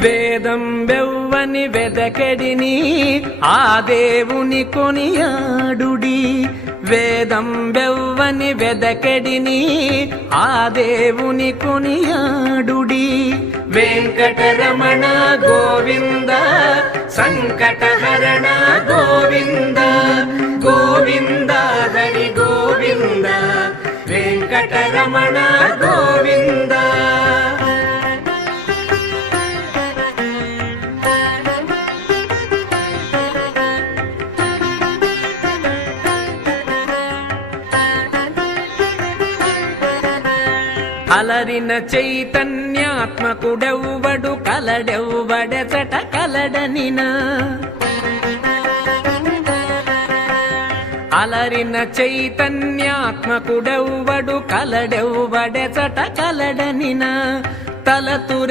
వేదం వెవ్వని వెదకెడిని ఆ దేవుని కొనియాడుడి. వేదం వెవ్వని వెదకెడిని ఆ దేవుని కొనియాడుడి. వెంకటరమణ గోవింద సంకటహరణ గోవింద గోవింద హరి గోవింద వెంకటరమణ గోవింద. అలరిన చైతన్యాత్మకుడెవ్వడు కలడెవ్వడెచట కలడనినా. అలరిన చైతన్యాత్మకుడెవ్వడు కలడెవ్వడెచట కలడనినా. తలతురెవ్వ